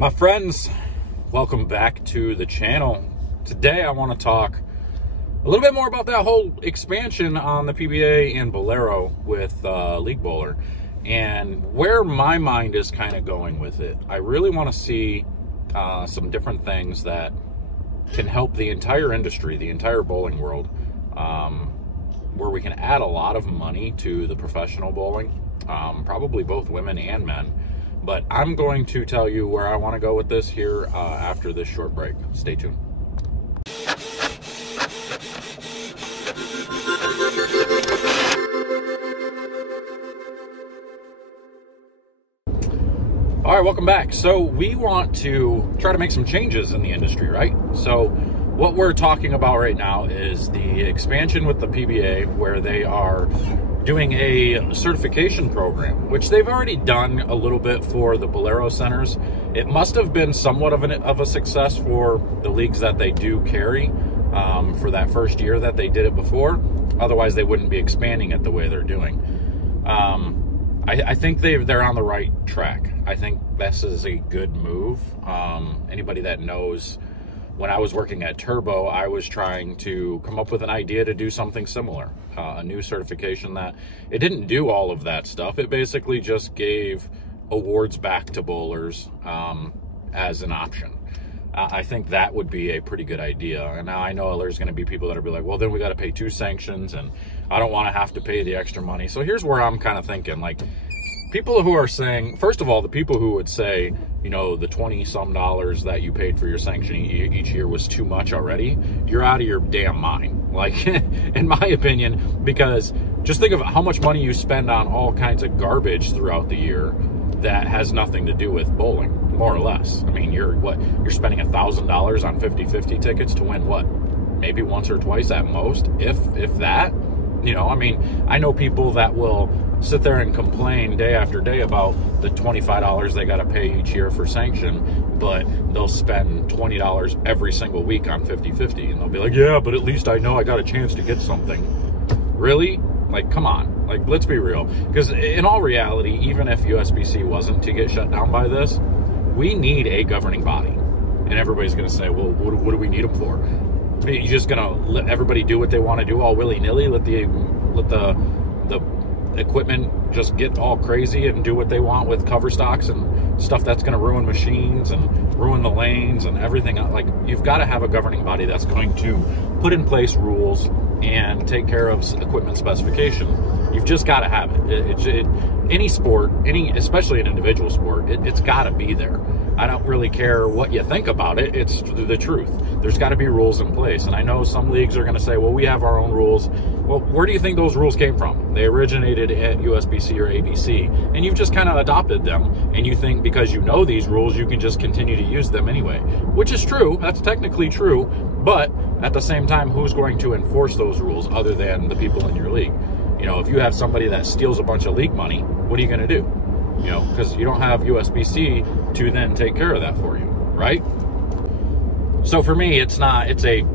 My friends, welcome back to the channel. Today I want to talk a little bit more about that whole expansion on the PBA and Bowlero with League Bowler and where my mind is kind of going with it. I really want to see some different things that can help the entire industry, the entire bowling world, where we can add a lot of money to the professional bowling, probably both women and men. But I'm going to tell you where I want to go with this here after this short break. Stay tuned. All right, welcome back. So we want to try to make some changes in the industry, right? So what we're talking about right now is the expansion with the PBA, where they are doing a certification program, which they've already done a little bit for the Bowlero centers. It must have been somewhat of a success for the leagues that they do carry for that first year that they did it before. Otherwise, they wouldn't be expanding it the way they're doing. I think they're on the right track. I think this is a good move. Anybody that knows, when I was working at Turbo, I was trying to come up with an idea to do something similar, a new certification that it didn't do all of that stuff. It basically just gave awards back to bowlers as an option. I think that would be a pretty good idea. And now I know there's going to be people that will be like, well, then we got to pay 2 sanctions, and I don't want to have to pay the extra money. So here's where I'm kind of thinking, like, people who are saying, first of all, the people who would say, you know, the $20-some that you paid for your sanction each year was too much already, you're out of your damn mind. Like, in my opinion, because just think of how much money you spend on all kinds of garbage throughout the year that has nothing to do with bowling, more or less. I mean, you're spending $1,000 on 50-50 tickets to win what? Maybe once or twice at most, if that. You know, I mean, I know people that will sit there and complain day after day about the $25 they got to pay each year for sanction, but they'll spend $20 every single week on 50-50, and they'll be like, yeah, but at least I know I got a chance to get something. Really? Like, come on. Like, let's be real. Because in all reality, even if USBC wasn't to get shut down by this, we need a governing body. And everybody's going to say, well, what do we need them for? You're just going to let everybody do what they want to do all willy-nilly, let the equipment just get all crazy and do what they want with cover stocks and stuff that's going to ruin machines and ruin the lanes and everything. Like, you've got to have a governing body that's going to put in place rules and take care of equipment specification. You've just got to have it. Any sport, especially an individual sport, it's got to be there. I don't really care what you think about it. It's the truth. There's got to be rules in place. And I know some leagues are going to say, well, we have our own rules. Well, where do you think those rules came from? They originated at USBC or ABC, and you've just kind of adopted them. And you think because you know these rules, you can just continue to use them anyway, which is true. That's technically true. But at the same time, who's going to enforce those rules other than the people in your league? You know, if you have somebody that steals a bunch of league money, what are you going to do? You know, because you don't have USBC to then take care of that for you, right? So for me, it's a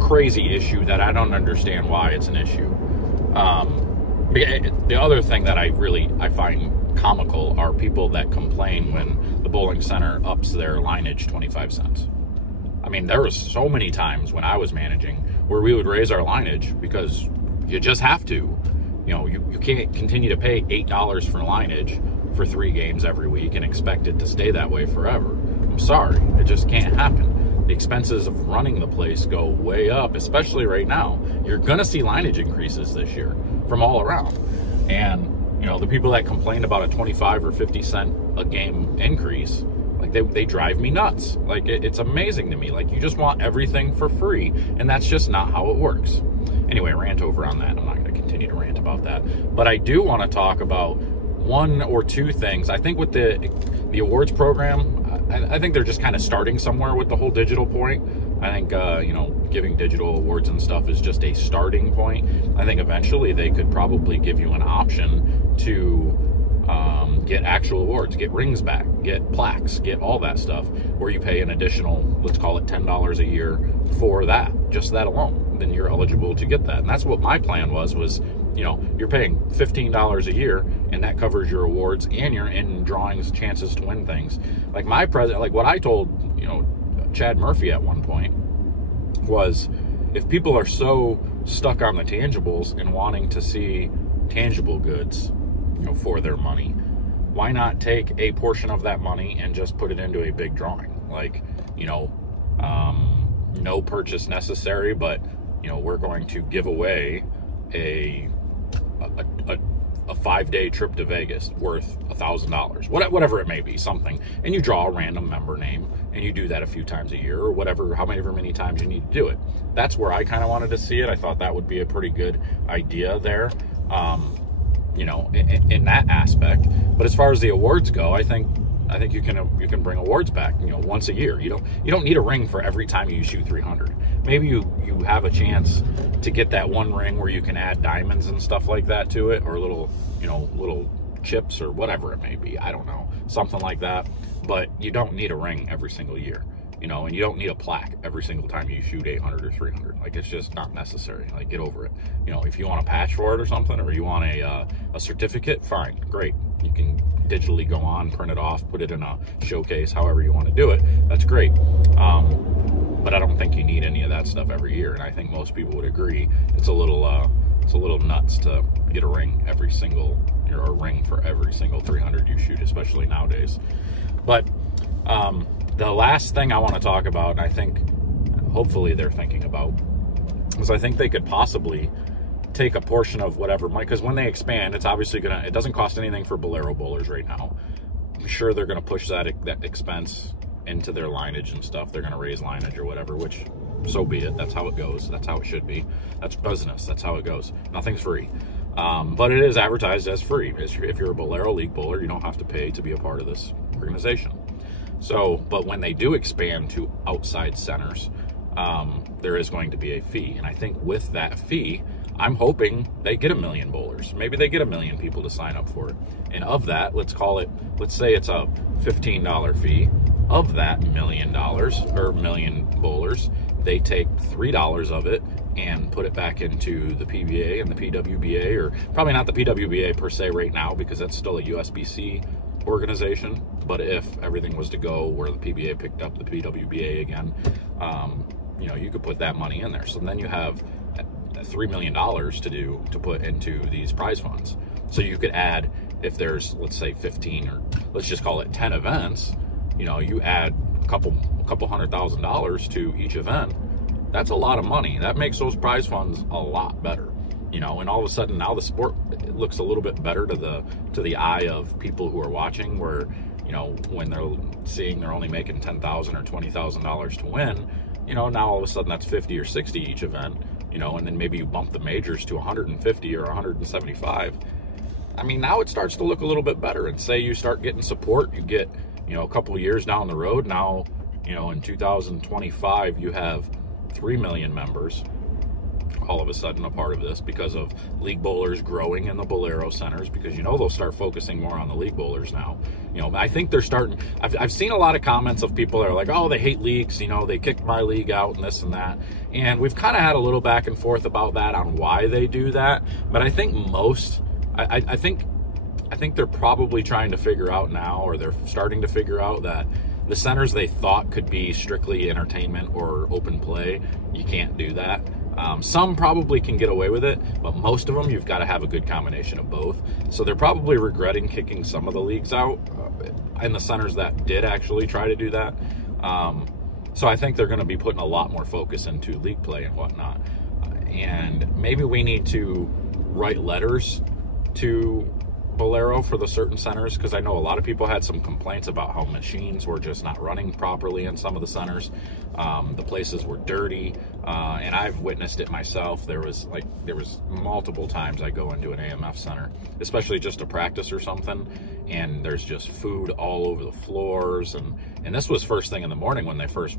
crazy issue that I don't understand why it's an issue. The other thing that I find comical are people that complain when the bowling center ups their lineage 25 cents. I mean, there was so many times when I was managing where we would raise our lineage because you just have to. You know, you can't continue to pay $8 for lineage for 3 games every week and expect it to stay that way forever. I'm sorry, it just can't happen. The expenses of running the place go way up, especially right now. You're going to see lineage increases this year from all around. And, you know, the people that complain about a 25 or 50 cent a game increase, like they drive me nuts. Like, it's amazing to me. Like, you just want everything for free, and that's just not how it works. Anyway, rant over on that. I'm not going to continue to rant about that. But I do want to talk about 1 or 2 things. I think with the awards program, I think they're just kind of starting somewhere with the whole digital point. I think, you know, giving digital awards and stuff is just a starting point. I think eventually they could probably give you an option to get actual awards, get rings back, get plaques, get all that stuff, where you pay an additional, let's call it $10 a year for that, just that alone. Then you're eligible to get that. And that's what my plan was, you know, you're paying $15 a year and that covers your awards and your in drawings chances to win things. Like my president, like what I told, you know, Chad Murphy at one point was, if people are so stuck on the tangibles and wanting to see tangible goods, you know, for their money, why not take a portion of that money and just put it into a big drawing? Like, you know, no purchase necessary, but, you know, we're going to give away a 5-day trip to Vegas worth $1,000, whatever it may be, something, and you draw a random member name, and you do that a few times a year, or whatever, however many times you need to do it. That's where I kind of wanted to see it. I thought that would be a pretty good idea there, you know, in that aspect. But as far as the awards go, I think you can bring awards back, you know, once a year. You don't need a ring for every time you shoot 300. Maybe you have a chance to get that one ring where you can add diamonds and stuff like that to it, or little chips or whatever it may be. I don't know, something like that. But you don't need a ring every single year, you know, and you don't need a plaque every single time you shoot 800 or 300. Like, it's just not necessary. Like, get over it. You know, if you want a patch for it or something, or you want a certificate, fine, great. You can digitally go on, print it off, put it in a showcase, however you want to do it. That's great. But I don't think you need any of that stuff every year. And I think most people would agree it's a little nuts to get a ring or a ring for every single 300 you shoot, especially nowadays. But the last thing I want to talk about, and I think hopefully they're thinking about, is I think they could possibly take a portion of whatever, because when they expand, it's obviously it doesn't cost anything for Bowlero bowlers right now. I'm sure they're going to push that expense into their lineage and stuff. They're going to raise lineage or whatever, which, so be it. That's how it goes. That's how it should be. That's business. That's how it goes. Nothing's free. But it is advertised as free. If you're a Bowlero League bowler, you don't have to pay to be a part of this organization. So, but when they do expand to outside centers, there is going to be a fee. And I think with that fee, I'm hoping they get 1 million bowlers. Maybe they get 1 million people to sign up for it. And of that, let's say it's a $15 fee. Of that $1 million, or million bowlers, they take $3 of it and put it back into the PBA and the PWBA, or probably not the PWBA per se right now, because that's still a USBC organization. But if everything was to go where the PBA picked up the PWBA again, you know, you could put that money in there. So then you have $3 million to put into these prize funds. So you could add, if there's, let's say 15, or let's just call it 10 events, you know, you add a couple $100,000 to each event. That's a lot of money. That makes those prize funds a lot better, you know. And all of a sudden now the sport looks a little bit better to the eye of people who are watching, where, you know, when they're seeing they're only making $10,000 or $20,000 to win, you know, now all of a sudden that's 50 or 60 each event, you know, and then maybe you bump the majors to 150 or 175. I mean, now it starts to look a little bit better. And say you start getting support, you get, you know, a couple of years down the road, now, you know, in 2025, you have 3 million members all of a sudden a part of this, because of league bowlers growing in the Bowlero centers, because, you know, they'll start focusing more on the league bowlers now. You know, I think they're starting, I've seen a lot of comments of people that are like, oh, they hate leagues, you know, they kicked my league out and this and that. And we've kind of had a little back and forth about that, on why they do that. But I think I think they're probably trying to figure out now, or they're starting to figure out, that the centers they thought could be strictly entertainment or open play, you can't do that. Some probably can get away with it, but most of them, you've got to have a good combination of both. So they're probably regretting kicking some of the leagues out in the centers that did actually try to do that. So I think they're going to be putting a lot more focus into league play and whatnot. And maybe we need to write letters to Bowlero for the certain centers, because I know a lot of people had some complaints about how machines were just not running properly in some of the centers. The places were dirty, and I've witnessed it myself. There was multiple times I go into an AMF center, especially just to practice or something, and there's just food all over the floors, and this was first thing in the morning when they first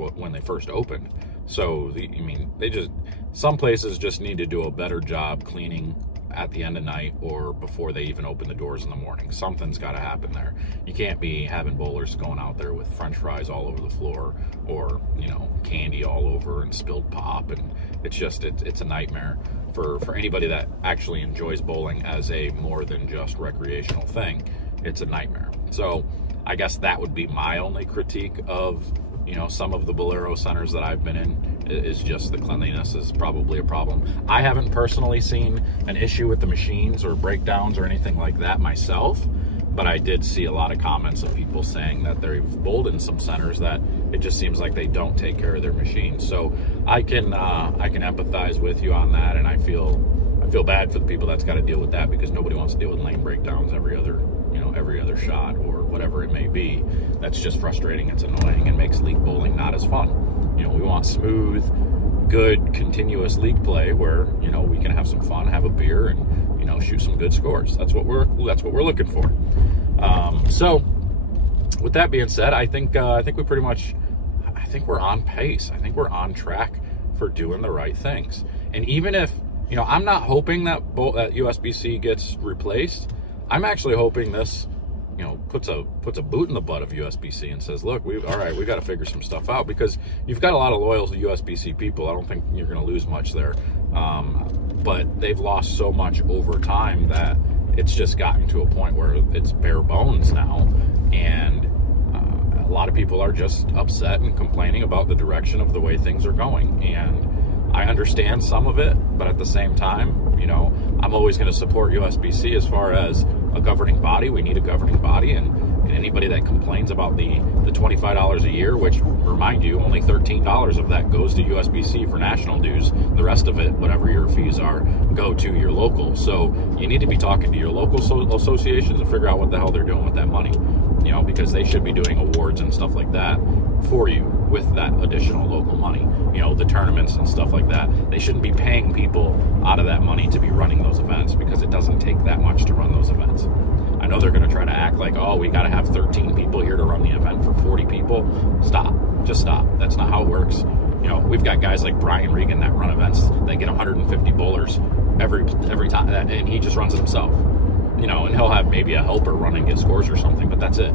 opened. So some places just need to do a better job cleaning at the end of night, or before they even open the doors in the morning. Something's got to happen there. You can't be having bowlers going out there with French fries all over the floor, or, you know, candy all over and spilled pop, and it's a nightmare for anybody that actually enjoys bowling as a more than just recreational thing, it's a nightmare. So I guess that would be my only critique of, you know, some of the Bowlero centers that I've been in, is just the cleanliness is probably a problem. I haven't personally seen an issue with the machines or breakdowns or anything like that myself, but I did see a lot of comments of people saying that they've bowled in some centers that it just seems like they don't take care of their machines. So I can empathize with you on that, and I feel bad for the people that's got to deal with that, because nobody wants to deal with lane breakdowns every other shot or whatever it may be. That's just frustrating. It's annoying and makes league bowling not as fun. You know, we want smooth, good, continuous league play where, you know, we can have some fun, have a beer, and, you know, shoot some good scores. That's what we're looking for. So with that being said, I think we pretty much, I think we're on pace. I think we're on track for doing the right things. And even if, you know, I'm not hoping that USBC gets replaced. I'm actually hoping this, you know, puts a boot in the butt of USBC and says, look, we got to figure some stuff out, because you've got a lot of loyal USBC people. I don't think you're going to lose much there. But they've lost so much over time that it's just gotten to a point where it's bare bones now. And a lot of people are just upset and complaining about the direction of the way things are going. And I understand some of it, but at the same time, you know, I'm always going to support USBC as far as a governing body. We need a governing body, and anybody that complains about the $25 a year, which, remind you, only $13 of that goes to USBC for national dues. The rest of it, whatever your fees are, go to your local. So you need to be talking to your local associations and figure out what the hell they're doing with that money, you know, because they should be doing awards and stuff like that for you with that additional local money, you know, the tournaments and stuff like that. They shouldn't be paying people out of that money to be running those events, because it doesn't take that much to run those events. I know they're going to try to act like, oh, we got to have 13 people here to run the event for 40 people. Stop. Just stop. That's not how it works. You know, we've got guys like Brian Regan that run events that get 150 bowlers every time, and he just runs it himself. You know, and he'll have maybe a helper run and get scores or something, but that's it.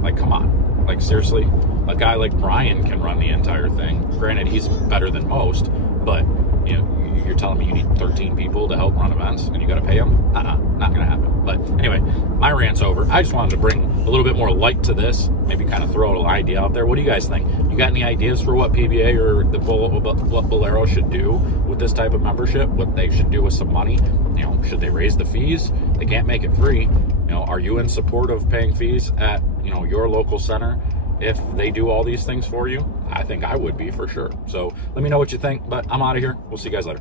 Like, come on. Like, seriously? A guy like Brian can run the entire thing. Granted, he's better than most, but, you know, you're telling me you need 13 people to help run events and you got to pay them? Not going to happen. But anyway, my rant's over. I just wanted to bring a little bit more light to this, maybe kind of throw an idea out there. What do you guys think? You got any ideas for what PBA or what Bowlero should do with this type of membership? What they should do with some money? You know, should they raise the fees? They can't make it free. You know, are you in support of paying fees at, you know, your local center if they do all these things for you? I think I would be, for sure. So let me know what you think, but I'm out of here. We'll see you guys later.